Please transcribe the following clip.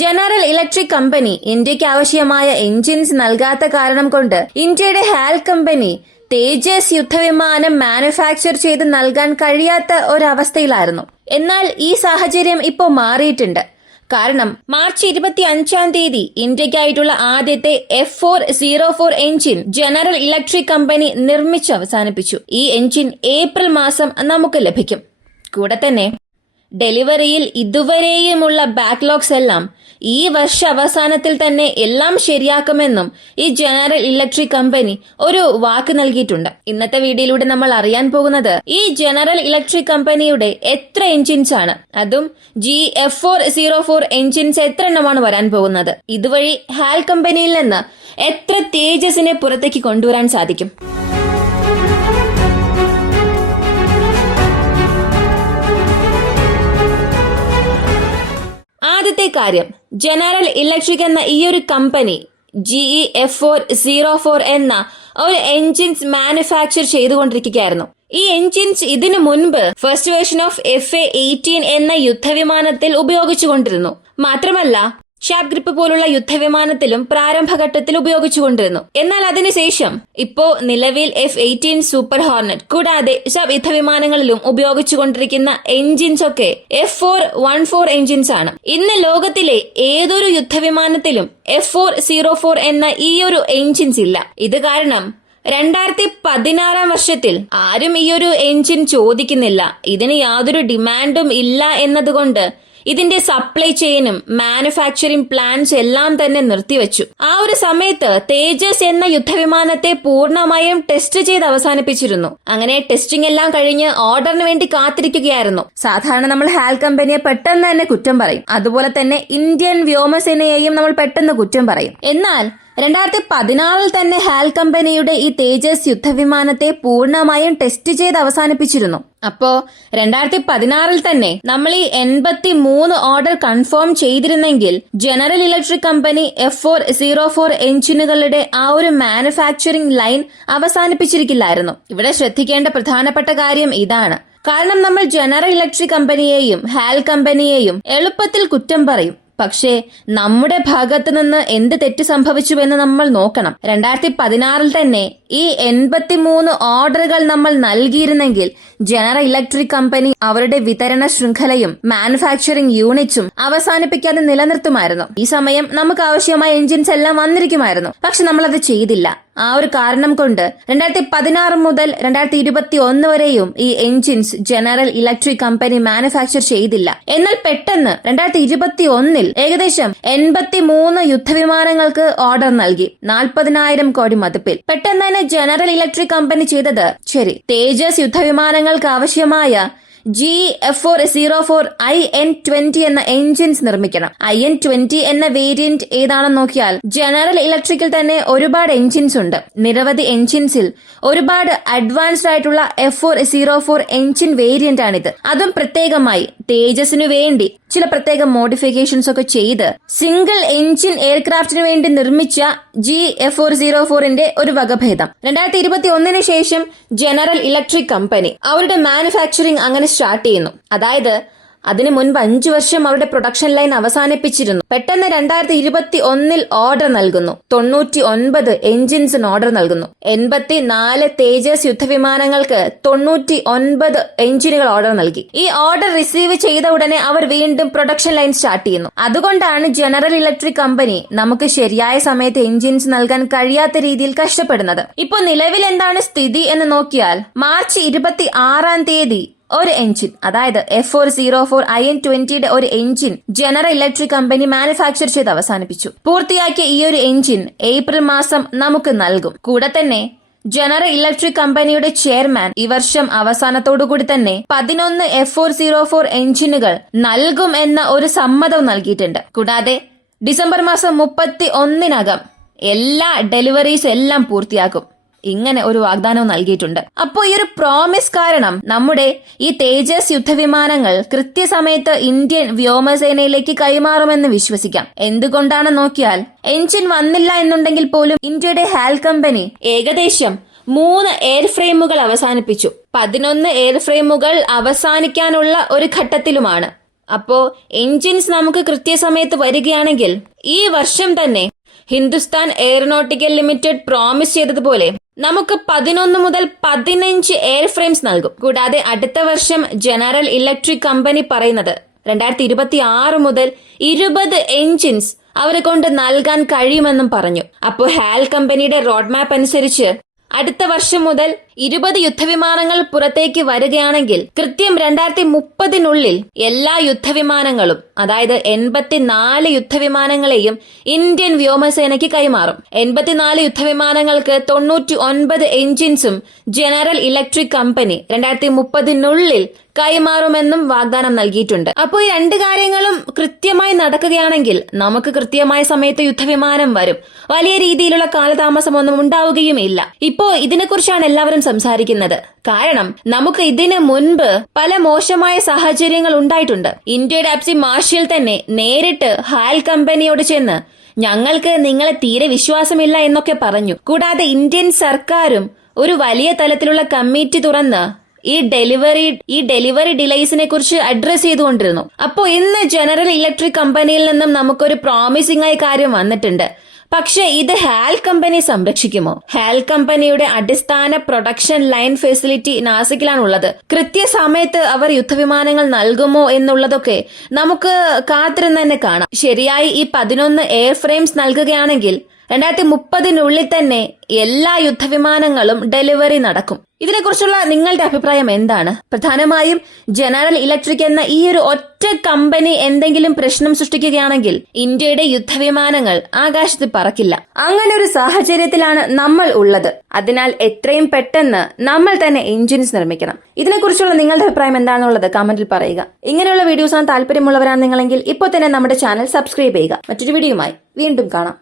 General electric company ഇന്ത്യക്ക് ആവശ്യമായ engines നൽകാത്ത കാരണം കൊണ്ട് ഇന്ത്യയുടെ ഹാൽ കമ്പനി തേജസ് യുദ്ധവിമാനം മാനുഫാക്ചർ ചെയ്ത് നൽകാൻ കഴിയാത്ത ഒരവസ്ഥയിലായിരുന്നു. എന്നാൽ ഈ സാഹചര്യം ഇപ്പോൾ മാറിയിട്ടുണ്ട്. കാരണം മാർച്ച് 25 ഇന്ത്യക്കായിട്ടുള്ള ആദ്യത്തെ F404 engine general electric company നിർമ്മിച്ച് അവസാനിപ്പിച്ചു. ഈ എഞ്ചിൻ ഏപ്രിൽ മാസം നമുക്ക് ലഭിക്കും. കൂടെ തന്നെ ഡെലിവറിയിൽ ഇതുവരെയുമുള്ള ബാക്ക്ലോഗ്സ് എല്ലാം ഈ വർഷ അവസാനത്തിൽ തന്നെ എല്ലാം ശരിയാക്കുമെന്നും ഈ ജനറൽ ഇലക്ട്രിക് കമ്പനി ഒരു വാക്ക് നൽകിയിട്ടുണ്ട്. ഇന്നത്തെ വീഡിയോയിലൂടെ നമ്മൾ അറിയാൻ പോകുന്നത് ഈ ജനറൽ ഇലക്ട്രിക് കമ്പനിയുടെ എത്ര എഞ്ചിൻസ് ആണ്, അതും F404 എഞ്ചിൻസ് എത്ര എണ്ണമാണ് വരാൻ പോകുന്നത്. ഇതുവഴി ഹാൽ കമ്പനിയിൽ നിന്ന് എത്ര തേജസിനെ പുറത്തേക്ക് കൊണ്ടുവരാൻ സാധിക്കും. ആദ്യത്തെ കാര്യം, ജനറൽ ഇലക്ട്രിക് എന്ന ഈ ഒരു കമ്പനി F404 എന്ന ഒരു എൻജിൻസ് മാനുഫാക്ചർ ചെയ്തുകൊണ്ടിരിക്കുകയായിരുന്നു. ഈ എൻജിൻസ് ഇതിനു മുൻപ് ഫസ്റ്റ് വേർഷൻ ഓഫ് FA-18 എന്ന യുദ്ധവിമാനത്തിൽ ഉപയോഗിച്ചുകൊണ്ടിരുന്നു. മാത്രമല്ല ഷാപ് ഗ്രിപ്പ് പോലുള്ള യുദ്ധവിമാനത്തിലും പ്രാരംഭഘട്ടത്തിൽ ഉപയോഗിച്ചുകൊണ്ടിരുന്നു. എന്നാൽ അതിനുശേഷം ഇപ്പോ നിലവിൽ F-18 സൂപ്പർ ഹോർണറ്റ് കൂടാതെ സബ് യുദ്ധവിമാനങ്ങളിലും ഉപയോഗിച്ചുകൊണ്ടിരിക്കുന്ന എഞ്ചിൻസ് ഒക്കെ F414 എഞ്ചിൻസ് ആണ്. ഇന്ന് ലോകത്തിലെ ഏതൊരു യുദ്ധവിമാനത്തിലും F404 എന്ന ഈ ഒരു എഞ്ചിൻസ് ഇല്ല. ഇത് കാരണം 2016 വർഷത്തിൽ ആരും ഈ ഒരു എഞ്ചിൻ ചോദിക്കുന്നില്ല. ഇതിന് യാതൊരു ഡിമാൻഡും ഇല്ല എന്നതുകൊണ്ട് ഇതിന്റെ സപ്ലൈ ചെയിനും മാനുഫാക്ചറിംഗ് പ്ലാൻസ് എല്ലാം തന്നെ നിർത്തിവെച്ചു. ആ ഒരു സമയത്ത് തേജസ് എന്ന യുദ്ധവിമാനത്തെ പൂർണ്ണമായും ടെസ്റ്റ് ചെയ്ത് അവസാനിപ്പിച്ചിരുന്നു. അങ്ങനെ ടെസ്റ്റിംഗ് എല്ലാം കഴിഞ്ഞ് ഓർഡറിന് വേണ്ടി കാത്തിരിക്കുകയായിരുന്നു. സാധാരണ നമ്മൾ ഹാൽ കമ്പനിയെ പെട്ടെന്ന് തന്നെ കുറ്റം പറയും, അതുപോലെ തന്നെ ഇന്ത്യൻ വ്യോമസേനയെയും നമ്മൾ പെട്ടെന്ന് കുറ്റം പറയും. എന്നാൽ 2016 തന്നെ ഹാൽ കമ്പനിയുടെ ഈ തേജസ് യുദ്ധവിമാനത്തെ പൂർണ്ണമായും ടെസ്റ്റ് ചെയ്ത് അവസാനിപ്പിച്ചിരുന്നു. അപ്പോ 2016 തന്നെ നമ്മൾ ഈ 83 ഓർഡർ കൺഫേം ചെയ്തിരുന്നെങ്കിൽ ജനറൽ ഇലക്ട്രിക് കമ്പനി F404 എഞ്ചിനുകളുടെ ആ ഒരു മാനുഫാക്ചറിംഗ് ലൈൻ അവസാനിപ്പിച്ചിരിക്കില്ലായിരുന്നു. ഇവിടെ ശ്രദ്ധിക്കേണ്ട പ്രധാനപ്പെട്ട കാര്യം ഇതാണ്. കാരണം നമ്മൾ ജനറൽ ഇലക്ട്രിക് കമ്പനിയെയും ഹാൽ കമ്പനിയെയും എളുപ്പത്തിൽ കുറ്റം പറയും. പക്ഷേ നമ്മുടെ ഭാഗത്ത് നിന്ന് എന്ത് തെറ്റ് സംഭവിച്ചുവെന്ന് നമ്മൾ നോക്കണം. 2016 തന്നെ ഈ 83 ഓർഡറുകൾ നമ്മൾ നൽകിയിരുന്നെങ്കിൽ ജനറൽ ഇലക്ട്രിക് കമ്പനി അവരുടെ വിതരണ ശൃംഖലയും മാനുഫാക്ചറിംഗ് യൂണിറ്റ്സും അവസാനിപ്പിക്കാതെ നിലനിർത്തുമായിരുന്നു. ഈ സമയം നമുക്ക് ആവശ്യമായ എഞ്ചിൻസ് എല്ലാം വന്നിരിക്കുമായിരുന്നു. പക്ഷെ നമ്മളത് ചെയ്തില്ല. ആ ഒരു കാരണം കൊണ്ട് 2016 മുതൽ 2021 വരെയും ഈ engines general electric company manufacture ചെയ്തില്ല. എന്നാൽ പെട്ടെന്ന് 2021 ഏകദേശം 83 യുദ്ധവിമാനങ്ങൾക്ക് ഓർഡർ നൽകി 40,000 കോടി മതിപ്പിൽ. പെട്ടെന്ന് തന്നെ ജനറൽ ഇലക്ട്രിക് കമ്പനി ചെയ്തത്, ശരി, തേജസ് യുദ്ധവിമാനങ്ങൾക്ക് ആവശ്യമായ F404 IN-20 എന്ന എഞ്ചിൻസ് നിർമ്മിക്കണം. IN-20 എന്ന വേരിയന്റ് ഏതാണെന്ന് നോക്കിയാൽ ജനറൽ ഇലക്ട്രിക്കിൽ തന്നെ ഒരുപാട് എഞ്ചിൻസ് ഉണ്ട്. നിരവധി എഞ്ചിൻസിൽ ഒരുപാട് അഡ്വാൻസ്ഡ് ആയിട്ടുള്ള F404 എഞ്ചിൻ വേരിയന്റ് ആണിത്. അതും പ്രത്യേകമായി തേജസിനു വേണ്ടി ചില പ്രത്യേക മോഡിഫിക്കേഷൻസ് ഒക്കെ ചെയ്ത് സിംഗിൾ എഞ്ചിൻ എയർക്രാഫ്റ്റിന് വേണ്ടി നിർമ്മിച്ച F404ന്റെ ഒരു വകഭേദം. 2021 ശേഷം ജനറൽ ഇലക്ട്രിക് കമ്പനി അവരുടെ മാനുഫാക്ചറിംഗ് അങ്ങനെ സ്റ്റാർട്ട് ചെയ്യുന്നു. അതായത് അതിനു മുൻപ് 5 വർഷം അവരുടെ പ്രൊഡക്ഷൻ ലൈൻ അവസാനിപ്പിച്ചിരുന്നു. പെട്ടെന്ന് 2021 ഓർഡർ നൽകുന്നു. 99 എഞ്ചിൻസിന് ഓർഡർ നൽകുന്നു. 84 തേജസ് യുദ്ധവിമാനങ്ങൾക്ക് 99 എഞ്ചിനുകൾ ഓർഡർ നൽകി. ഈ ഓർഡർ റിസീവ് ചെയ്ത ഉടനെ അവർ വീണ്ടും പ്രൊഡക്ഷൻ ലൈൻ സ്റ്റാർട്ട് ചെയ്യുന്നു. അതുകൊണ്ടാണ് ജനറൽ ഇലക്ട്രിക് കമ്പനി നമുക്ക് ശരിയായ സമയത്ത് എഞ്ചിൻസ് നൽകാൻ കഴിയാത്ത രീതിയിൽ കഷ്ടപ്പെടുന്നത്. ഇപ്പൊ നിലവിൽ എന്താണ് സ്ഥിതി എന്ന് നോക്കിയാൽ മാർച്ച് 26 ഒരു എഞ്ചിൻ, അതായത് F404 IN-20യുടെ ഒരു engine general electric company manufacture ചെയ്ത് അവസാനിപ്പിച്ചു. പൂർത്തിയാക്കിയ ഈ ഒരു എഞ്ചിൻ ഏപ്രിൽ മാസം നമുക്ക് നൽകും. കൂടെ തന്നെ ജനറൽ ഇലക്ട്രിക് കമ്പനിയുടെ ചെയർമാൻ ഈ വർഷം അവസാനത്തോടുകൂടി തന്നെ 11 F404 എഞ്ചിനുകൾ നൽകും എന്ന ഒരു സമ്മതം നൽകിയിട്ടുണ്ട്. കൂടാതെ ഡിസംബർ മാസം 31-നകം എല്ലാ ഡെലിവറീസ് എല്ലാം പൂർത്തിയാക്കും. ഇങ്ങനെ ഒരു വാഗ്ദാനവും നൽകിയിട്ടുണ്ട്. അപ്പോൾ ഈ ഒരു പ്രോമിസ് കാരണം നമ്മുടെ ഈ തേജസ് യുദ്ധവിമാനങ്ങൾ കൃത്യസമയത്ത് ഇന്ത്യൻ വ്യോമസേനയിലേക്ക് കൈമാറുമെന്ന് വിശ്വസിക്കാം. എന്തുകൊണ്ടാണെന്ന് നോക്കിയാൽ എഞ്ചിൻ വന്നില്ല എന്നുണ്ടെങ്കിൽ പോലും ഇന്ത്യയുടെ ഹാൽ കമ്പനി ഏകദേശം 3 എയർ ഫ്രെയിമുകൾ അവസാനിപ്പിച്ചു. 11 എയർ ഫ്രെയിമുകൾ അവസാനിക്കാനുള്ള ഒരു ഘട്ടത്തിലുമാണ്. അപ്പോ എൻജിൻസ് നമുക്ക് കൃത്യസമയത്ത് വരികയാണെങ്കിൽ ഈ വർഷം തന്നെ ഹിന്ദുസ്ഥാൻ എയറോനോട്ടിക്കൽ ലിമിറ്റഡ് പ്രോമിസ് ചെയ്തതുപോലെ നമുക്ക് 11 മുതൽ 15 എയർ ഫ്രെയിംസ് നൽകും. കൂടാതെ അടുത്ത വർഷം ജനറൽ ഇലക്ട്രിക് കമ്പനി പറയുന്നത് 2026 മുതൽ 20 എൻജിൻസ് അവരെ കൊണ്ട് നൽകാൻ കഴിയുമെന്നും പറഞ്ഞു. അപ്പോൾ ഹാൽ കമ്പനിയുടെ റോഡ് മാപ്പ് അനുസരിച്ച് അടുത്ത വർഷം മുതൽ 20 യുദ്ധവിമാനങ്ങൾ പുറത്തേക്ക് വരികയാണെങ്കിൽ കൃത്യം 2030 എല്ലാ യുദ്ധവിമാനങ്ങളും, അതായത് 84 യുദ്ധവിമാനങ്ങളെയും ഇന്ത്യൻ വ്യോമസേനയ്ക്ക് കൈമാറും. 84 യുദ്ധവിമാനങ്ങൾക്ക് 99 എഞ്ചിൻസും ജനറൽ ഇലക്ട്രിക് കമ്പനി 2030 കൈമാറുമെന്നും വാഗ്ദാനം നൽകിയിട്ടുണ്ട്. അപ്പോൾ ഈ രണ്ട് കാര്യങ്ങളും കൃത്യമായി നടക്കുകയാണെങ്കിൽ നമുക്ക് കൃത്യമായ സമയത്ത് യുദ്ധവിമാനം വരും. വലിയ രീതിയിലുള്ള കാലതാമസമൊന്നും ഉണ്ടാവുകയുമില്ല. ഇപ്പോ ഇതിനെക്കുറിച്ചാണ് എല്ലാവരും സംസാരിക്കുന്നത്. കാരണം നമുക്ക് ഇതിനു മുൻപ് പല മോശമായ സാഹചര്യങ്ങൾ ഉണ്ടായിട്ടുണ്ട്. ഇന്ത്യയുടെ അബ്സി മാർഷൽ തന്നെ നേരിട്ട് ഹാൽ കമ്പനിയോട് ചെന്ന് ഞങ്ങൾക്ക് നിങ്ങളെ തീരെ വിശ്വാസമില്ല എന്നൊക്കെ പറഞ്ഞു. കൂടാതെ ഇന്ത്യൻ സർക്കാരും ഒരു വലിയ തലത്തിലുള്ള കമ്മിറ്റി തുറന്ന് ഈ ഡെലിവറി ഡിലേസിനെ കുറിച്ച് അഡ്രസ് ചെയ്തുകൊണ്ടിരുന്നു. അപ്പോൾ ഇന്ന് ജനറൽ ഇലക്ട്രിക് കമ്പനിയിൽ നിന്നും നമുക്കൊരു പ്രോമിസിംഗ് ആയ കാര്യം വന്നിട്ടുണ്ട്. പക്ഷെ ഇത് ഹാൽ കമ്പനി സംരക്ഷിക്കുമോ? ഹാൽ കമ്പനിയുടെ അടിസ്ഥാന പ്രൊഡക്ഷൻ ലൈൻ ഫെസിലിറ്റി നാസിക്കിലാണുള്ളത്. കൃത്യസമയത്ത് അവർ യുദ്ധവിമാനങ്ങൾ നൽകുമോ എന്നുള്ളതൊക്കെ നമുക്ക് കാത്തിരുന്ന് തന്നെ കാണാം. ശരിയായി ഈ 11 എയർ ഫ്രെയിംസ് നൽകുകയാണെങ്കിൽ 2030 തന്നെ എല്ലാ യുദ്ധവിമാനങ്ങളും ഡെലിവറി നടക്കും. ഇതിനെക്കുറിച്ചുള്ള നിങ്ങളുടെ അഭിപ്രായം എന്താണ്? പ്രധാനമായും ജനറൽ ഇലക്ട്രിക് എന്ന ഈ ഒരു ഒറ്റ കമ്പനി എന്തെങ്കിലും പ്രശ്നം സൃഷ്ടിക്കുകയാണെങ്കിൽ ഇന്ത്യയുടെ യുദ്ധവിമാനങ്ങൾ ആകാശത്ത് പറക്കില്ല. അങ്ങനെ ഒരു സാഹചര്യത്തിലാണ് നമ്മൾ ഉള്ളത്. അതിനാൽ എത്രയും പെട്ടെന്ന് നമ്മൾ തന്നെ എഞ്ചിൻസ് നിർമ്മിക്കണം. ഇതിനെക്കുറിച്ചുള്ള നിങ്ങളുടെ അഭിപ്രായം എന്താണെന്നുള്ളത് കമന്റിൽ പറയുക. ഇങ്ങനെയുള്ള വീഡിയോസാണ് താല്പര്യമുള്ളവരാണ് നിങ്ങളെങ്കിൽ ഇപ്പോൾ തന്നെ നമ്മുടെ ചാനൽ സബ്സ്ക്രൈബ് ചെയ്യുക. മറ്റൊരു വീഡിയോയുമായി വീണ്ടും കാണാം.